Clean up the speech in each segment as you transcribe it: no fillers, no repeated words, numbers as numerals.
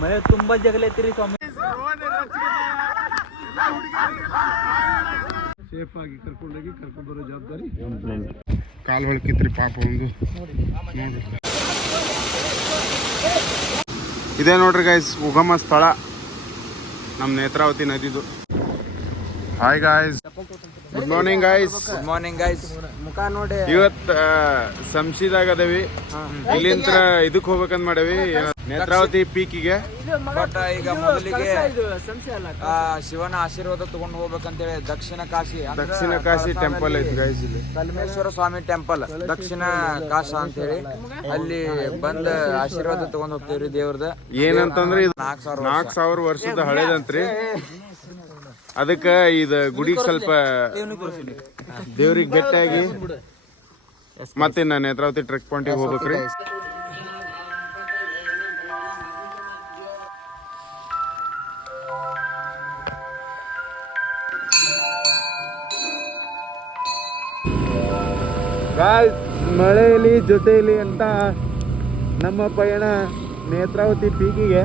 ಮಳೆ ತುಂಬಾ ಜಗಲೈತಿರಿ ಸ್ವಾಮಿ. ಸೇಫ್ ಆಗಿ ಕರ್ಕೊಂಡೋಗಿ ಕರ್ಕೊಂಡ್ಬರೋ ಜವಾಬ್ದಾರಿ ಕಾಲು ಹೊಳಕಿತ್ರಿ ಪಾಪ ಒಂದು ನೋಡ್ರಿ. ಇದೇ ನೋಡ್ರಿ ಗೈಸ್ ಉಗಮ ಸ್ಥಳ ನಮ್ಮ ನೇತ್ರಾವತಿ ನದಿದು. Hi guys, good morning guys. Good morning guys. ಮುಖ ನೋಡಿ ಇವತ್ತು ಸಂಶಿದಾಗ ಅದೇವಿ. ಇಲ್ಲಿಂದ ಇದಕ್ಕೆ ಹೋಗ್ಬೇಕಂತ ಮಾಡೇವಿ ನೇತ್ರಾವತಿ ಪೀಕಿಗೆ. ಬಟ್ ಈಗ ಮೊದಲಿಗೆ ಶಿವನ ಆಶೀರ್ವಾದ ತಗೊಂಡು ಹೋಗ್ಬೇಕಂತೇಳಿ ದಕ್ಷಿಣ ಕಾಶಿ ಟೆಂಪಲ್ ಐತಿ ಗೈಸ್. ಇಲ್ಲಿ ಕಲ್ಮೇಶ್ವರ ಸ್ವಾಮಿ ಟೆಂಪಲ್ ದಕ್ಷಿಣ ಕಾಶ ಅಂತ ಹೇಳಿ ಅಲ್ಲಿ ಬಂದ ಆಶೀರ್ವಾದ ತಗೊಂಡ್ ಹೋಗ್ತೇವ್ರಿ ದೇವ್ರದ. ಏನಂತಂದ್ರೆ ಇದು 4,000 ವರ್ಷದ ಹಳೇದಂತ್ರಿ. ಅದಕ್ಕೆ ಇದು ಗುಡಿಗೆ ಸ್ವಲ್ಪ ದೇವ್ರಿಗೆ ಭೇಟಿಯಾಗಿ ಮತ್ತೆ ನಾನು ನೇತ್ರಾವತಿ ಟ್ರೆಕ್ ಪಾಯಿಂಟಿಗೆ ಹೋಗ್ಬೇಕ್ರಿ. ಮಳೆಯಲ್ಲಿ ಜೊತೆಯಲ್ಲಿ ಅಂತ ನಮ್ಮ ಪಯಣ ನೇತ್ರಾವತಿ ಪೀಕಿಗೆ.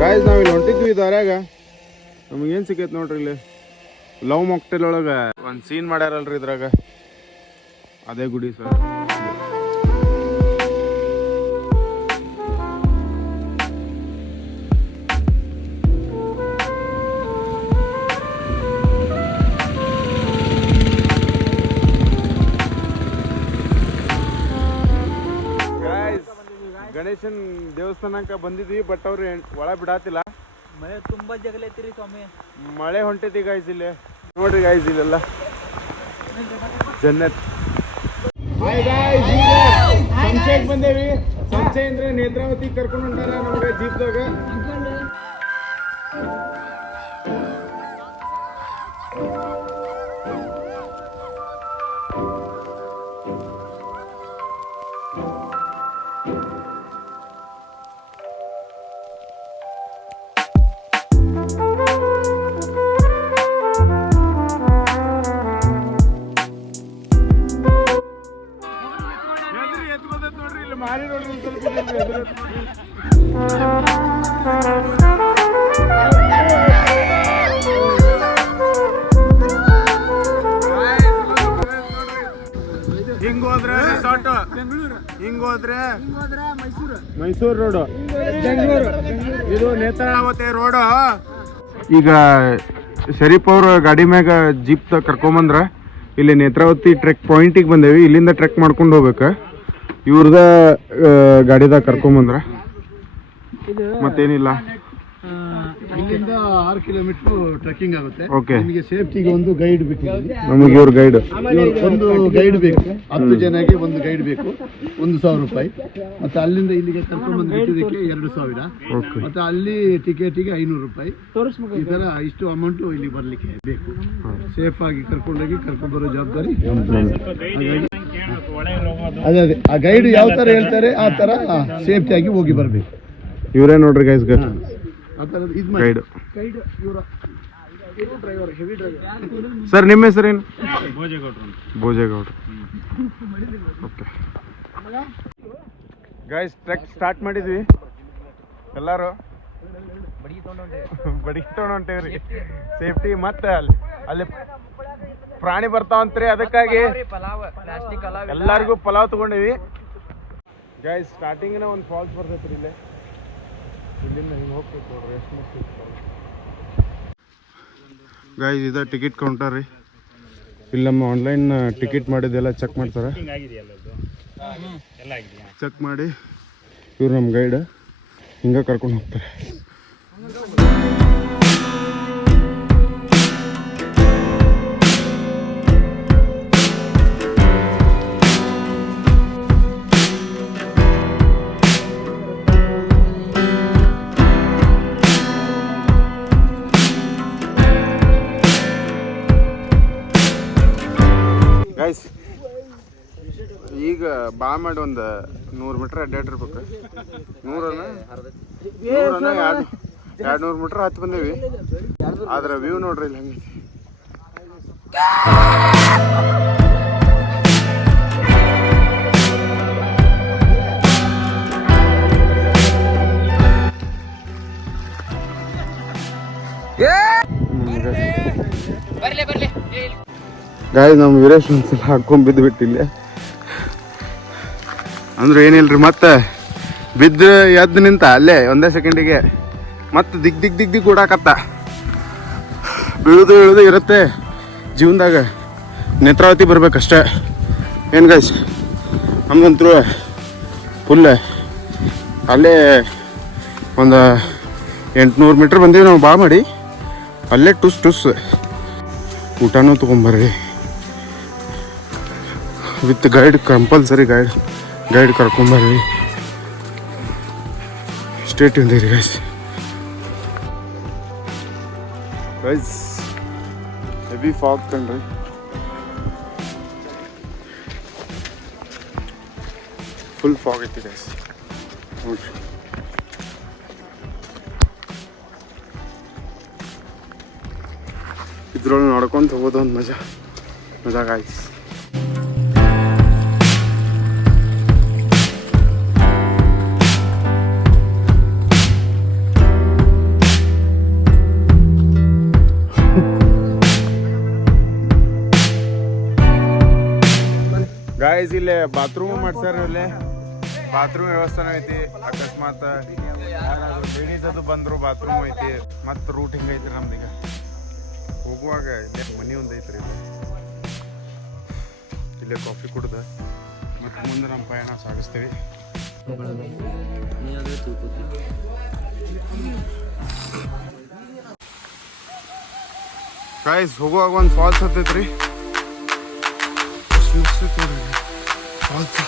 ಗಾಯ್ಸ್ ನಾವಿಲ್ಲಿ ಹೊಂಟಿದ್ವಿ ದಾರ್ಯಾಗ. ನಮಗೇನು ಸಿಕ್ಕೈತೆ ನೋಡ್ರಿ ಇಲ್ಲಿ ಲವ್ ಮಾಕ್ಟೇಲ್ ಒಳಗೆ ಒಂದು ಸೀನ್ ಮಾಡ್ಯಾರಲ್ರಿ ಇದ್ರಾಗ, ಅದೇ ಗುಡಿ ಸರ್. ಗಣೇಶನ್ ದೇವಸ್ಥಾನಕ್ಕೆ ಬಂದಿದ್ವಿ, ಬಟ್ ಅವ್ರು ಒಳ ಬಿಡಾತಿಲ್ಲ. ಮಳೆ ತುಂಬಾ ಜಗಲೈತಿರಿ ಸ್ವಾಮಿ. ಮಳೆ ಹೊಂಟೈತಿ ಗಾಯ್ಸ್ ಇಲ್ಲಿ ನೋಡ್ರಿ ಗಾಯ್ಸ್ ಇಲ್ಲೆಲ್ಲ ಜನ್ನತ್. ಸಂಶಯಕ್ಕೆ ಬಂದೇವಿ. ಸಂಶಯ ಅಂದ್ರೆ ನೇತ್ರಾವತಿ ಕರ್ಕೊಂಡು ಹೊಂಟಾರ ನಮ್ಗೆ ಜೀಪ್ದಾಗ. ಮಾರಿ ನೋಡ್ರಿ ಹಿಂಗೋದ್ರೆ ರೆಸಾರ್ಟ್, ಹಿಂಗೋದ್ರೆ ಮೈಸೂರು ರೋಡ್, ಇದು ನೇತ್ರಾವತಿ ರೋಡ್. ಈಗ ಶರೀಫ್ ಅವ್ರ ಗಾಡಿ ಮ್ಯಾಗ ಜೀಪ್ ಕರ್ಕೊಂಬಂದ್ರ ಇಲ್ಲಿ ನೇತ್ರಾವತಿ ಟ್ರೆಕ್ ಪಾಯಿಂಟಿಗೆ ಬಂದೇವಿ. ಇಲ್ಲಿಂದ ಟ್ರೆಕ್ ಮಾಡ್ಕೊಂಡು ಹೋಗ್ಬೇಕು. ಇವ್ರದ ಗಾಡಿದಾಗ ಕರ್ಕೊಂಬಂದ್ರ ಮತ್ತೇನಿಲ್ಲ. ಇಲ್ಲಿಂದ 6 ಕಿಲೋಮೀಟರ್ ಟ್ರೆಕ್ಕಿಂಗ್ ಆಗುತ್ತೆ. ಓಕೆ, ನಿಮಗೆ ಸೇಫ್ಟಿಗೆ ಒಂದು ಗೈಡ್ ಬಿಟ್ಟಿದ್ದೀವಿ. ನಮಗೆ ಇವ್ರ ಗೈಡ್ ಒಂದು ಗೈಡ್ ಬೇಕು, 10 ಜನಕ್ಕೆ ಒಂದು ಗೈಡ್ ಬೇಕು, 1,000 ರೂಪಾಯಿ. ಮತ್ತೆ ಅಲ್ಲಿಂದ ಇಲ್ಲಿಗೆ ಕರ್ಕೊಂಡು ಬಂದು ಬಿಟ್ಟಿದ್ದಕ್ಕೆ 2,000. ಮತ್ತೆ ಅಲ್ಲಿ ಟಿಕೆಟಿಗೆ 500 ರೂಪಾಯಿ. ಈ ತರ ಇಷ್ಟು ಅಮೌಂಟು ಇಲ್ಲಿ ಬರ್ಲಿಕ್ಕೆ ಬೇಕು. ಸೇಫ್ ಆಗಿ ಕರ್ಕೊಂಡೋಗಿ ಕರ್ಕೊಂಡ್ಬರೋ ಜವಾಬ್ದಾರಿ. ಅದೇ ಆ ಗೈಡ್ ಯಾವ ತರ ಹೇಳ್ತಾರೆ ಆ ತರ ಸೇಫ್ಟಿ ಆಗಿ ಹೋಗಿ ಬರ್ಬೇಕು. ಇವರೇ ನೋಡ್ರಿ ಗೈಸ್ ಗೈಡ್. ಸರ್ ನಿಮ್ಮ ಹೆಸರೇನು? ಭೋಜೇಗೌಡ್ರು. ಓಕೆ ಗೈಸ್, ಟ್ರೆಕ್ ಸ್ಟಾರ್ಟ್ ಮಾಡಿದ್ವಿ. ಎಲ್ಲರೂ ಬಡಿಗೆ ತೊಗೊಂಡು ಹೊಂಟೇವ್ರಿ ಸೇಫ್ಟಿ. ಮತ್ತೆ ಅಲ್ಲಿ ಪ್ರಾಣಿ ಬರ್ತಾವಂತ್ರಿ, ಅದಕ್ಕಾಗಿ ಎಲ್ಲರಿಗೂ ಪಲಾವ್ ತಗೊಂಡಿವಿ. ಗೈಸ್ ಸ್ಟಾರ್ಟಿಂಗಿನ ಒಂದು ಫಾಲ್ಸ್ ಬರ್ತೈತ್ರಿ ಇಲ್ಲೇ. ಇಲ್ಲಿಂದ ಹಿಂಗೆ ಹೋಗ್ಬೇಕು ನೋಡ್ರಿ, ಎಷ್ಟು ಮಸ್ತ್. ಗೈಸ್ ಇದು ಟಿಕೆಟ್ ಕೌಂಟರ್ ರೀ. ಇಲ್ಲಿ ನಮ್ಮ ಆನ್ಲೈನ್ ಟಿಕೆಟ್ ಮಾಡಿದ್ದೆಲ್ಲ ಚೆಕ್ ಮಾಡ್ತಾರೆ. ಚೆಕ್ ಮಾಡಿ ಇವ್ರು ನಮ್ಮ ಗೈಡ್ ಹಿಂಗೆ ಕರ್ಕೊಂಡು ಹೋಗ್ತಾರೆ. ಗೈಸ್ ಈಗ ಬಾ ಮಾಡಿ ಒಂದು 100 ಮೀಟ್ರ್ ಅಡ್ಡಾಡಿರ್ಬೇಕು. 200 ಮೀಟ್ರ್ ಹತ್ತು ಬಂದೇವಿ. ಆದ್ರೆ ವ್ಯೂ ನೋಡ್ರಿ ಇಲ್ಲಿ ಹಂಗೆ. ಗಾಯ್ಸ್ ನಮ್ಮ ವೀರೇಶ್ ಒಂದ್ಸಲ ಹಾಕ್ಕೊಂಡ್ ಬಿದ್ದು ಬಿಟ್ಟಿಲ್ಲ ಅಂದ್ರೆ ಏನಿಲ್ರಿ ಮತ್ತೆ ಬಿದ್ದು ಎದ್ದು ನಿಂತ ಅಲ್ಲೇ ಒಂದೇ ಸೆಕೆಂಡಿಗೆ ಮತ್ತೆ ದಿಗ್ ಓಡಾಕತ್ತ ಬೀಳುದು ಇರುತ್ತೆ ಜೀವನದಾಗ ನೇತ್ರಾವತಿ ಬರ್ಬೇಕಷ್ಟೇ ಏನು ಗಾಯ್ಸ್ ನಮ್ಗಂತರೂ ಫುಲ್ ಅಲ್ಲೇ ಒಂದು 800 ಮೀಟ್ರ್ ಬಂದೀವಿ ನಾವು ಬಾ ಮಾಡಿ ಅಲ್ಲೇ ಟುಸ್ ಊಟನೂ ತೊಗೊಂಬರ್ರಿ ವಿತ್ ಗೈಡ್ ಕಂಪಲ್ಸರಿ ಗೈಡ್ ಕರ್ಕೊಂಬರ್ರಿ ಸ್ಟೇಟ್ ಇಂದಿರಿ ಗೈಸ್ ಹೆವಿ ಫಾಗ್ ಕಣ್ರಿ ಫುಲ್ ಫಾಗ್ ಐತಿ ಗೈಸ್ ನೋಡ್ರಿ ಇದ್ರೊಳಗೆ ನೋಡ್ಕೊಂತ ಹೋಗೋದು ಒಂದು ಮಜಾ ಗಾಯ್ಸ್ ಗಾಯ್ಸ್ ಇಲ್ಲೇ ಬಾತ್ರೂಮ್ ಮಾಡ್ಸಾರ ಇಲ್ಲೇ ಬಾತ್ರೂಮ್ ವ್ಯವಸ್ಥೆನೂ ಐತಿ ಅಕಸ್ಮಾತ್ ಯಾರಾದ್ರೂ ಲೇಡೀಸ್ ಅದು ಬಂದ್ರು ಬಾತ್ರೂಮ್ ಐತಿ ಮತ್ತು ರೂಟ್ ಹಿಂಗೈತಿ ನಮ್ದೀಗ ಹೋಗುವಾಗ ಇಲ್ಲೇ ಮನಿ ಒಂದು ಐತ್ರಿ ಇಲ್ಲೇ ಕಾಫಿ ಕುಡ್ದು ಮತ್ತು ಮುಂದೆ ನಮ್ಮ ಪಯಣ ಸಾಗಿಸ್ತೀವಿ ಗಾಯ್ಸ್ ಹೋಗುವಾಗ ಒಂದು ಫಾಲ್ಸ್ ಹತ್ತೈತ್ರಿ ಫಾಲ್ಸ್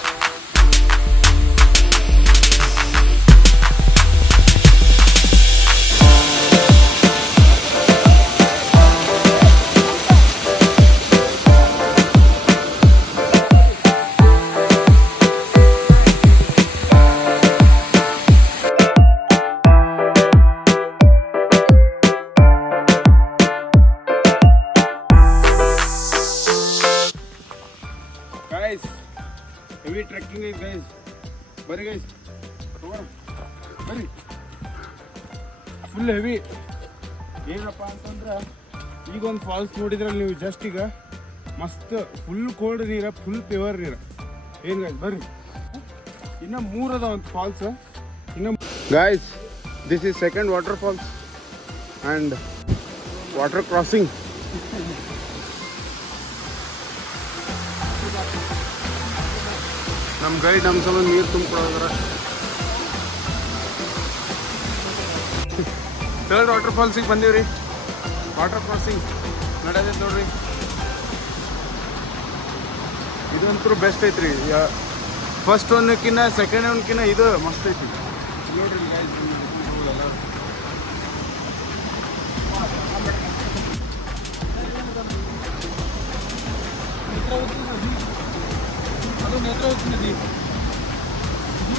ಹೆವಿ ಟ್ರೆಕ್ಕಿಂಗ್ ಐತೆ ಗೈಸ್ ಬರ್ರಿ ಗೈಸ್ ಬರ್ರಿ ಫುಲ್ ಹೆವಿ ಏನಪ್ಪ ಅಂತಂದ್ರೆ ಈಗ ಒಂದು ಫಾಲ್ಸ್ ನೋಡಿದ್ರಲ್ಲಿ ನೀವು ಜಸ್ಟ್ ಈಗ ಮಸ್ತ್ ಫುಲ್ ಕೋಲ್ಡ್ ನೀರ ಫುಲ್ ಪ್ಯೂರ್ ನೀರ ಏನು ಗೈಸ್ ಬರ್ರಿ ಇನ್ನು 3 ಅದ ಒಂದು ಫಾಲ್ಸ್ ಇನ್ನು guys this is second water falls and water crossing ನಮ್ಮ ಗೈಡ್ ನಮ್ಮ ಸಂಬಂಧ ನೀರು ತುಂಬಿಕೊಡೋದ್ರ ಥರ್ಡ್ ವಾಟರ್ ಫಾಲ್ಸಿಗೆ ಬಂದೀವ್ರಿ ವಾಟರ್ ಕ್ರಾಸಿಂಗ್ ನಡೆದೈತೆ ನೋಡ್ರಿ ಇದಂತೂ ಬೆಸ್ಟ್ ಐತ್ರಿ ಫಸ್ಟ್ ಒನ್ಕಿನ್ನ ಸೆಕೆಂಡ್ ಒನ್ಕಿನ್ನ ಇದು ಮಸ್ತ್ ಐತಿ ನೋಡ್ರಿ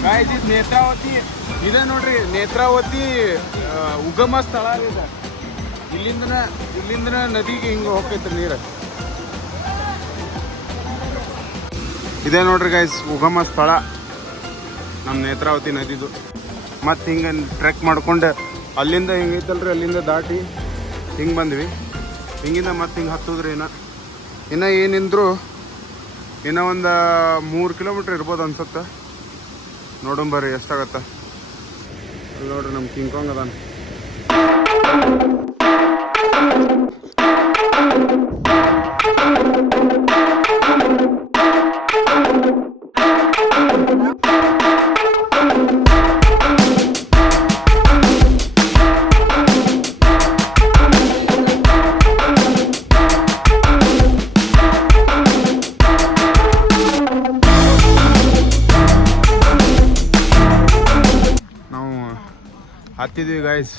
ಗಾಯ್ಸ್ ಇದು ನೇತ್ರಾವತಿ ಇದೆ ನೋಡ್ರಿ ನೇತ್ರಾವತಿ ಉಗಮ ಸ್ಥಳ ಇದೆ ಇಲ್ಲಿಂದನ ನದಿಗೆ ಹಿಂಗೆ ಹೋಗ್ತೈತ್ರಿ ನೀರು ಇದೇ ನೋಡ್ರಿ ಗೈಸ್ ಉಗಮ ಸ್ಥಳ ನಮ್ಮ ನೇತ್ರಾವತಿ ನದಿದು ಮತ್ತು ಹಿಂಗೆ ಟ್ರೆಕ್ ಮಾಡ್ಕೊಂಡು ಅಲ್ಲಿಂದ ಹಿಂಗೈತಲ್ರಿ ಅಲ್ಲಿಂದ ದಾಟಿ ಹಿಂಗೆ ಬಂದ್ವಿ ಹಿಂಗಿಂದ ಮತ್ತೆ ಹಿಂಗೆ ಹತ್ತೋದ್ರಿ ಇನ್ನು ಏನಿಂದ್ರು ಇನ್ನೂ ಒಂದು 3 ಕಿಲೋಮೀಟ್ರ್ ಇರ್ಬೋದು ಅನ್ಸುತ್ತೆ ನೋಡಂಬರ್ರಿ ಎಷ್ಟಾಗತ್ತ ಅಲ್ಲಿ ನೋಡ್ರಿ ನಮ್ಮ ಕಿಂಗ್ ಕಾಂಗ್ ಅದಾನ ಹತ್ತಿದ್ವಿ ಗಾಯ್ಸ್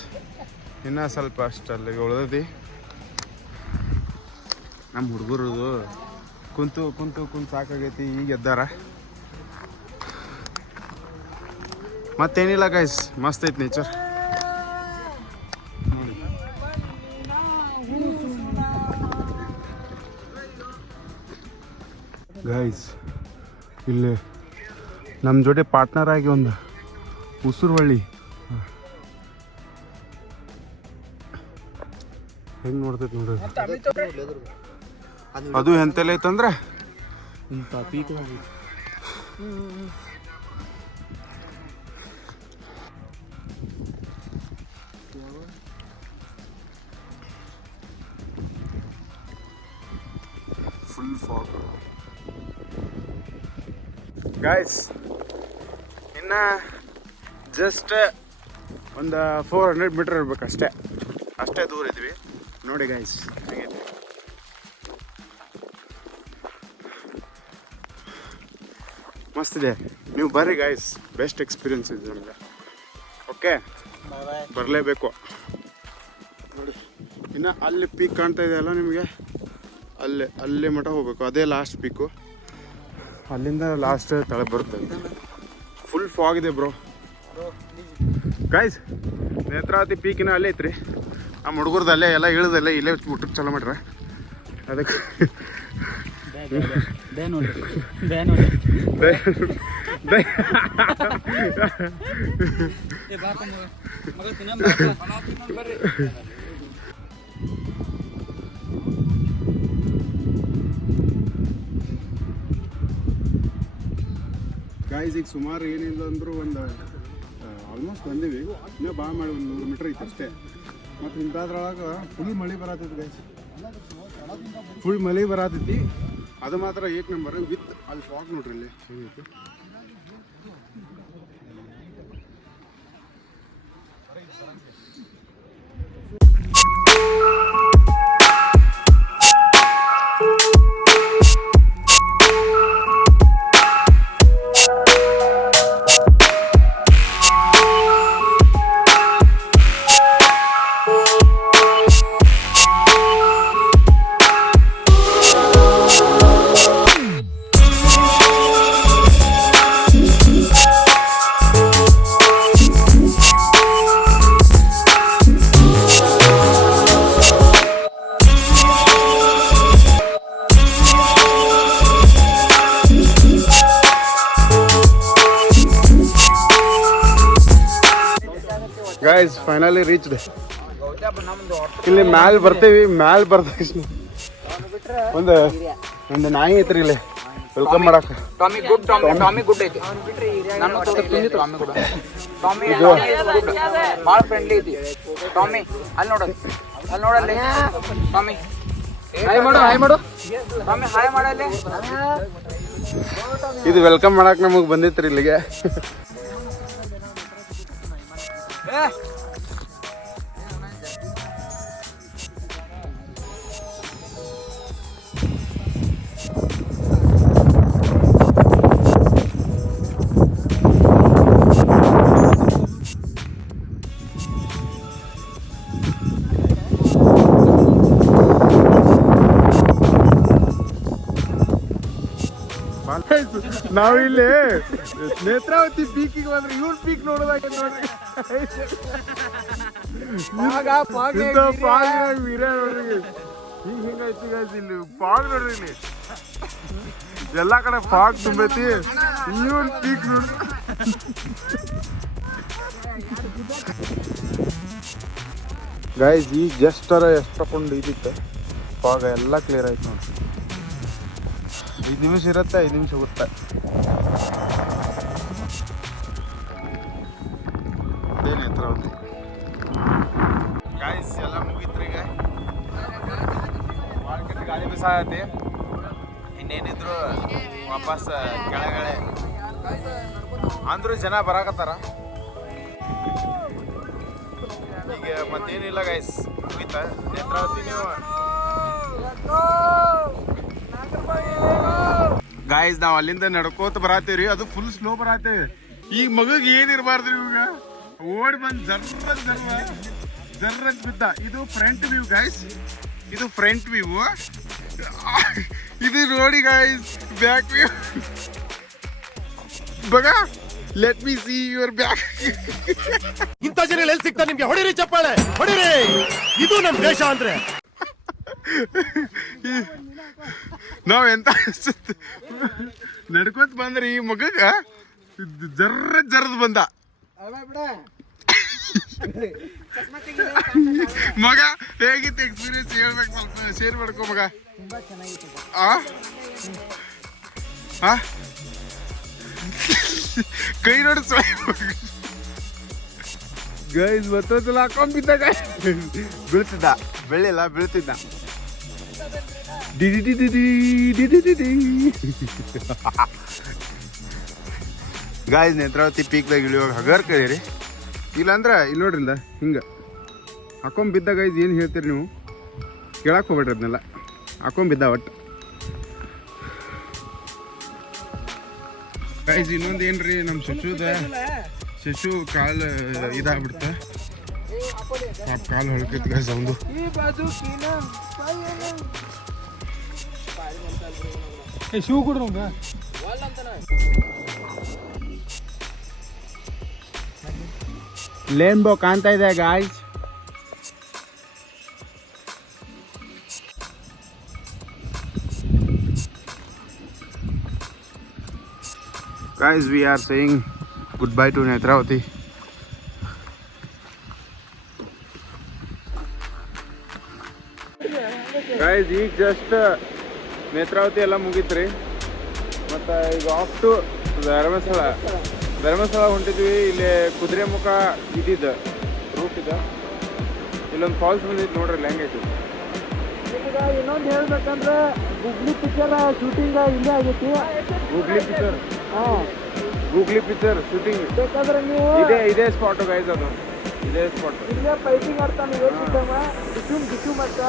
ಇನ್ನೂ ಸ್ವಲ್ಪ ಅಷ್ಟಲ್ಲಿ ಉಳ್ದೈತಿ ನಮ್ಮ ಹುಡುಗರದು ಕುಂತು ಸಾಕಾಗೈತಿ ಈಗ ಎದ್ದಾರ ಮತ್ತೇನಿಲ್ಲ ಗೈಸ್ ಮಸ್ತ್ ಐತಿ ನೇಚರ್ ಗೈಸ್ ಇಲ್ಲಿ ನಮ್ಮ ಜೊತೆ ಪಾರ್ಟ್ನರ್ ಆಗಿ ಒಂದು ಉಸುರುವಳ್ಳಿ ಹೆಂಗೆ ನೋಡ್ತೈತೆ ನೋಡ್ರಿ ಅದು ಎಂತೆಲ್ಲ ಐತಂದ್ರೆ ಇಂಥ ಪೀಕ್ ಫುಲ್ ಫಾಗ್ ಗೈಸ್. ಇನ್ನು ಜಸ್ಟ್ ಒಂದು 400 ಮೀಟರ್ ಇರ್ಬೇಕು ಅಷ್ಟೇ ದೂರ ಇದ್ವಿ ನೋಡಿ ಗೈಸ್. ಹೇಗೈತೆ ಮಸ್ತಿದೆ. ನೀವು ಬರ್ರಿ ಗೈಸ್, ಬೆಸ್ಟ್ ಎಕ್ಸ್ಪೀರಿಯನ್ಸ್ ಇದೆ ನಮಗೆ. ಓಕೆ, ಬರಲೇಬೇಕು ನೋಡಿ. ಇನ್ನು ಅಲ್ಲಿ ಪೀಕ್ ಕಾಣ್ತಾ ಇದೆಯಲ್ಲ ನಿಮಗೆ, ಅಲ್ಲೇ ಮಠ ಹೋಗ್ಬೇಕು. ಅದೇ ಲಾಸ್ಟ್ ಪೀಕು, ಅಲ್ಲಿಂದ ಲಾಸ್ಟ್ ತಳ ಬರುತ್ತೆ. ಫುಲ್ ಫಾಗ್ ಇದೆ ಬ್ರೋ ಗೈಸ್. ನೇತ್ರಾವತಿ ಪೀಕಿನ ಅಲ್ಲೇ ಐತ್ರಿ. ನಮ್ಮ ಹುಡುಗರ್ದು ಅಲ್ಲೇ ಎಲ್ಲ ಇಳಿದಲ್ಲೇ ಇಲ್ಲೇ ಊಟಕ್ಕೆ ಚಾಲೂ ಮಾಡ್ರೆ. ಅದಕ್ಕೆ ಗಾಯ್ಸ್ ಈಗ ಸುಮಾರು ಏನಿಲ್ಲ ಅಂದರೂ ಒಂದು ಆಲ್ಮೋಸ್ಟ್ ಬಂದೀವಿ. ಇನ್ನೂ ಭಾಳ ಮಾಡಿ ಒಂದು 100 ಮೀಟ್ರ್ ಐತೆ ಅಷ್ಟೇ. ಮತ್ತು ಇಂಥದ್ರೊಳಗೆ ಫುಲ್ ಮಳೆ ಬರತೈತಿ ಗೈಸ್, ಫುಲ್ ಮಳೆ ಬರತೈತಿ. ಅದು ಮಾತ್ರ ಏಕ್ ನಂಬರ್ ವಿತ್ ಅಲ್ಲಿ ಫಾಗ್ ನೋಡ್ರಿ ಇಲ್ಲಿ ಹೇಗೈತಿ. Guys finally reached. ಇಲ್ಲಿ ಮ್ಯಾಲ್ ಬರ್ತೀವಿ. ಮ್ಯಾಲ್ ಬರ್ದ ಒಂದು ನಾಯಿ ಐತ್ರಿ ಇಲ್ಲಿ ವೆಲ್ಕಮ್ ಮಾಡಕ್. ಟಾಮಿ ಗುಡ್ ಐತಿ. ಭಾಳ ಫ್ರೆಂಡ್ಲಿ ಐತಿ ಟಾಮಿ. ಅಲ್ಲಿ ನೋಡಲ್ಲಿ ಟಾಮಿ ಹಾಯ್ ಮಾಡು ಟಾಮಿ, ಹಾಯ್ ಮಾಡಲ್ಲಿ. ಇದು ವೆಲ್ಕಮ್ ಮಾಡಕ್ ನಮಗ್ ಬಂದಿತ್ರಿ ಇಲ್ಲಿಗೆ. ನಾವಿಲ್ಲಿ ನೇತ್ರಾವತಿ ಪೀಕಿಗೆ ಬಂದ್ರೆ ಇವ್ರ ಪೀಕ್ ನೋಡೋದಾಗೆ ನೋಡ್ರಿ. ವೀರ್ಯ ನೋಡ್ರಿ ಹಿಂಗಾಯ್ತು ಗೈಸ್. ಇಲ್ಲಿ ಫಾಗ್ ನೋಡ್ರಿ, ಇಲ್ಲಿ ಎಲ್ಲಾ ಕಡೆ ಫಾಗ್ ತುಂಬೈತಿ. ಇವ್ರ ಪೀಕ್ ನೋಡ್ರಿ. ಗೈಸ್ ಈಗ ಜಸ್ಟರ ಎಷ್ಟು ತಕೊಂಡು ಇದಿತ್ತು ಫಾಗ್ ಎಲ್ಲ ಕ್ಲಿಯರ್ ಆಯ್ತು ನೋಡಿ. 5 ನಿಮಿಷ ಇರುತ್ತೆ, 5 ನಿಮಿಷ ಹೋಗುತ್ತೆ. ಅದೇ ನೇತ್ರಾವತಿ ಗಾಯ್ಸ್. ಎಲ್ಲ ಮುಗಿತ್ರಿ ಈಗ. ಮಾರ್ಕೆಟ್ ಗಾಳಿ ಬಿಸಾಕತಿ. ಇನ್ನೇನಿದ್ರು ವಾಪಸ್ ಕೆಳಗಡೆ ಅಂದ್ರೂ ಜನ ಬರಾಕತ್ತಾರ. ಈಗ ಮತ್ತೇನಿಲ್ಲ ಗೈಸ್, ಮುಗಿತ ನೇತ್ರಾವತಿ. ನೀವು ಗಾಯ್ಸ್ ನಾವು ಅಲ್ಲಿಂದ ನಡ್ಕೋತ ಬರತ್ತೇವ್ರಿ. ಅದು ಫುಲ್ ಸ್ಲೋ ಬರತ್ತೇವೆ. ಈಗ ಮಗಗ್ ಏನಿರಬಾರ್ದ್ರಿ, ಇವಾಗ ಓಡಿ ಬಂದು ಜರ್ರ ಬಿದ್ದ. ಇದು ಫ್ರಂಟ್ ವ್ಯೂ ಗಾಯ್ಸ್, ಇದು ಫ್ರಂಟ್ ವ್ಯೂ. ಇದು ನೋಡಿ ಗಾಯ್ಸ್ ಬ್ಯಾಕ್ ವ್ಯೂ. ಬಗ let me see your back. ಇಂಥ ಜನ ಎಲ್ಲಿ ಸಿಗ್ತಾರೆ ನಿಮ್ಗೆ? ಹೊಡಿರಿ ಚಪ್ಪಾಳೆ, ಹೊಡಿರಿ. ಇದು ನಮ್ ದೇಶ ಅಂದ್ರೆ. ನಾವ್ ಎಂತ ನಡ್ಕೋತ ಬಂದ್ರಿ ಈ ಮಗಗ ಜರ್ರದ್ ಬಂದ. ಮಗ ಹೇಗಿತ್ತು ಎಕ್ಸ್ಪೀರಿಯನ್ಸ್ ಹೇಳ್ಬೇಕು, ಸ್ವಲ್ಪ ಶೇರ್ ಮಾಡ್ಕೊ ಮಗ. ಆ ಆ? ಕೈ ನೋಡಿ ಗೈಸ್ ಮತ್ತೊಂದ್ಸಲ ಹಾಕೊಂಡ್ಬಿದ್ದ ಬೀಳ್ತಿದ್ದ ಬೆಳ್ಳಿಲ್ಲ ಬೀಳ್ತಿದ್ದ ಡಿಡಿ ಡಿಡಿ ಡಿಡಿ ಡಿಡಿ ಗಾಯ್ಸ್ ನೇತ್ರಾವತಿ ಪೀಕ್ದಾಗ ಇಳಿಯುವಾಗ ಹಗರ್ ಕರೀರಿ ಇಲ್ಲಾಂದ್ರೆ ಇಲ್ಲಿ ನೋಡ್ರಿಂದ ಹಿಂಗೆ ಹಾಕೊಂಬಿದ್ದ ಗೈಸ್ ಏನು ಹೇಳ್ತೀರಿ ನೀವು ಕೇಳಕ್ಕೆ ಹೋಗ್ಬೇಡ್ರಿ ಅದನ್ನೆಲ್ಲ ಹಾಕೊಂಬಿದ್ದ ಒಟ್ಟು ಗೈಸ್ ಇನ್ನೊಂದು ಏನ್ರಿ ನಮ್ಮ ಶಶು ಕಾಲು ಇದಾಗ್ಬಿಡ್ತ ಕಾಲು ಹೊಳ್ಕೈತಿ ಗೈಸ್ ಅವಂದು ಶೂ ಕೊಡ್ರಿ ಲೇನ್ಬೋ ಕಾಣ್ತಾ ಇದೆ guys guys we are saying goodbye to Netravati guys ಈಗ ಜಸ್ಟ್ ನೇತ್ರಾವತಿ ಎಲ್ಲ ಮುಗೀತ್ರಿ ಮತ್ತು ಈಗ ಆಫ್ ಟು ಧರ್ಮಸ್ಥಳ ಹೊಂಟಿದ್ವಿ ಇಲ್ಲಿ ಕುದುರೆಮುಖ ಇದ್ದಿದ್ದು ರೂಟ್ ಇದೆ ಇಲ್ಲೊಂದು ಫಾಲ್ಸ್ ಬಂದಿತ್ತು ನೋಡ್ರಿ ಹೆಂಗೈತಿ ಇನ್ನೊಂದು ಹೇಳ್ಬೇಕಂದ್ರೆ ಗೂಗ್ಲಿ ಪಿಕ್ಚರ್ ಶೂಟಿಂಗ್ ಇಲ್ಲೇ ಆಗೈತಿ ಗೂಗ್ಲಿ ಪಿಕ್ಚರ್ ಶೂಟಿಂಗ್ ಬೇಕಾದ್ರೆ ನೀವು ಇದೇ ಸ್ಪಾಟ್ ಗೈಸ್ ಅದು ಇದೇ ಸ್ಪಾಟ್ ಇಲ್ಲೇ ಫೈಟಿಂಗ್ ಆಡ್ತಾನೆ ಡಿಶು ಮತ್ತ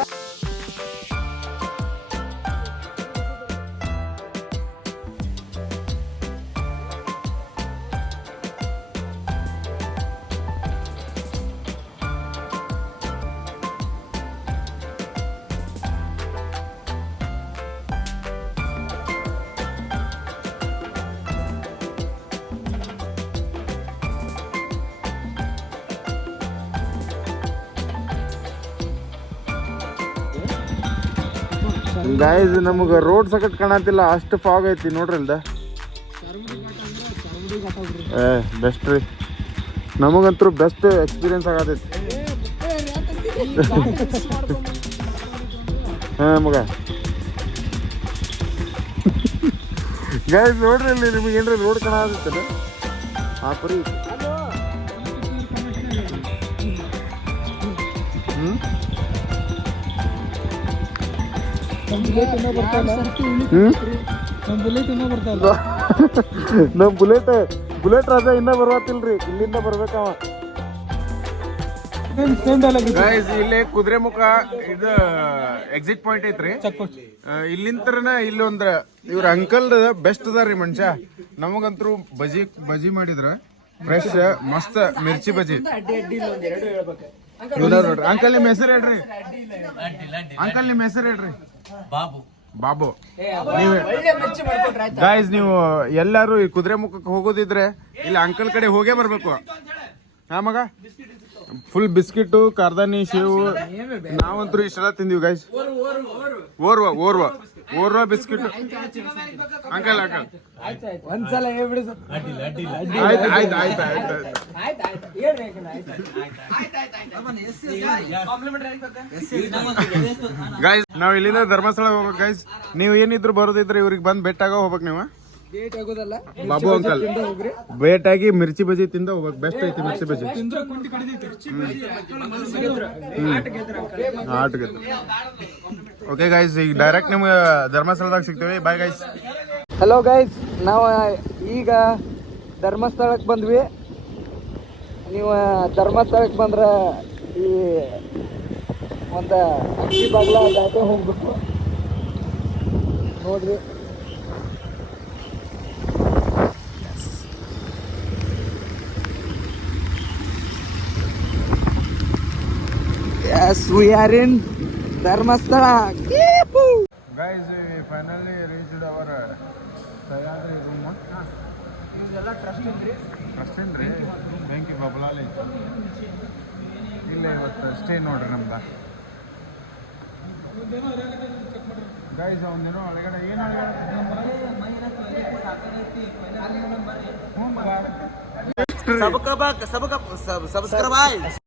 ಗೈಸ್ ನಮಗೆ ರೋಡ್ ಸಕಟ್ ಕಾಣತಿಲ್ಲ ಅಷ್ಟು ಫಾಗ್ ಐತಿ ನೋಡ್ರಿ ಇಲ್ದ ಬೆಸ್ಟ್ ರೀ ನಮಗಂತೂ ಬೆಸ್ಟ್ ಎಕ್ಸ್ಪೀರಿಯನ್ಸ್ ಆಗತೈತಿ ಮಗ ಗೈಸ್ ನೋಡ್ರಿ ಇಲ್ಲಿ ನಿಮಗೆ ಏನ್ರಿ ರೋಡ್ ಕಾಣತೈತಲ್ಲ ಆ ಪರಿ ನಮ್ ಬುಲೆಟ್ ರಾಜ ಇನ್ನ ಬರ್ವಾತಿಲ್ರಿ ಇಲ್ಲಿಂದ ಬರ್ಬೇಕಾವ ಇಲ್ಲೇ ಕುದುರೆಮುಖ ಇದು ಎಕ್ಸಿಟ್ ಪಾಯಿಂಟ್ ಐತ್ರಿ ಇಲ್ಲಿಂತ್ರನ ಇಲ್ಲಿ ಒಂದ್ರ ಇವ್ರ ಅಂಕಲ್ ಬೆಸ್ಟ್ ಅದಾರ್ರಿ ಮನುಷ್ಯ ನಮಗಂತೂ ಬಜಿ ಮಾಡಿದ್ರ ಫ್ರೆಶ್ ಮಸ್ತ್ ಮಿರ್ಚಿ ಬಜಿ ನೋಡ್ರಿ ಅಂಕಲ್ ನಿಮ್ಮ ಹೆಸರು ಹೇಳ್ರಿ ಬಾಬು ಗಾಯ್ಸ್ ನೀವು ಎಲ್ಲಾರು ಈ ಕುದುರೆಮುಖಕ್ಕೆ ಹೋಗೋದಿದ್ರೆ ಇಲ್ಲಿ ಅಂಕಲ್ ಕಡೆ ಹೋಗೇ ಬರ್ಬೇಕು ಹಾ ಮಗ ಫುಲ್ ಬಿಸ್ಕಿಟ್ ಕಾರ್ದಾನಿ ಶೇವು ನಾವಂತೂ ಇಷ್ಟೆಲ್ಲ ತಿಂದೀವಿ ಗಾಯ್ಸ್ ಓರ್ವ ಬಿಸ್ಕಿಟ್ ಅಂಕಲ್ ಒಂದ್ಸಲ ಹೇಳ್ಬಿಡಿ ಗಾಯ್ಸ್ ನಾವ್ ಇಲ್ಲಿಂದ ಧರ್ಮಸ್ಥಳ ಹೋಗ್ಬೇಕು ಗಾಯ್ಸ್ ನೀವು ಏನಿದ್ರು ಬರೋದಿದ್ರೆ ಇವ್ರಿಗೆ ಬಂದ್ ಬೆಟ್ಟಾಗ ಹೋಗ್ಬೇಕು ನೀವು ಡೇಟ್ ಆಗೋದಲ್ಲ ಬಾಬು ಅಂಕಲ್ ಬೇಟಾಗಿ ಮಿರ್ಚಿ ಬಜಿ ತಿಂದ ಹೋಗ್ಬೇಕು ಬೆಸ್ಟ್ ಐತಿ ಮಿರ್ಚಿ ಬಜಿ ಆಟಕ್ಕೆ ಓಕೆ ಗೈಸ್ ಈಗ ಡೈರೆಕ್ಟ್ ನಿಮ್ಗೆ ಧರ್ಮಸ್ಥಳದಾಗ ಸಿಗ್ತೀವಿ ಬಾಯ್ ಗೈಸ್ ಹಲೋ ಗೈಸ್ ನಾವು ಈಗ ಧರ್ಮಸ್ಥಳಕ್ಕೆ ಬಂದ್ವಿ ನೀವು ಧರ್ಮಸ್ಥಳಕ್ಕೆ ಬಂದ್ರೆ ಈ ಒಂದು ಅಕ್ಕಿ ಬಾಗ್ಲ ದಾಟೆ ಹೋಗ್ಬೇಕು ನೋಡ್ರಿ Yes, we are in Dharmasthala. Guys, we finally reached our Sayadri room. ಇದೆಲ್ಲ ಟ್ರಸ್ಟ್ ಇದ್ರಿ ಬೆಂಕಿ ಬಬಲಾಲಿ ಇಲ್ಲೇ ಇವತ್ತು ಸ್ಟೇ ನೋಡ್ರಿ ನಮ್ದ ಗೈಸ್ ಒಂದೇನೋ ಒಳಗಡೆ ಏನು सबका सबस्क्राइब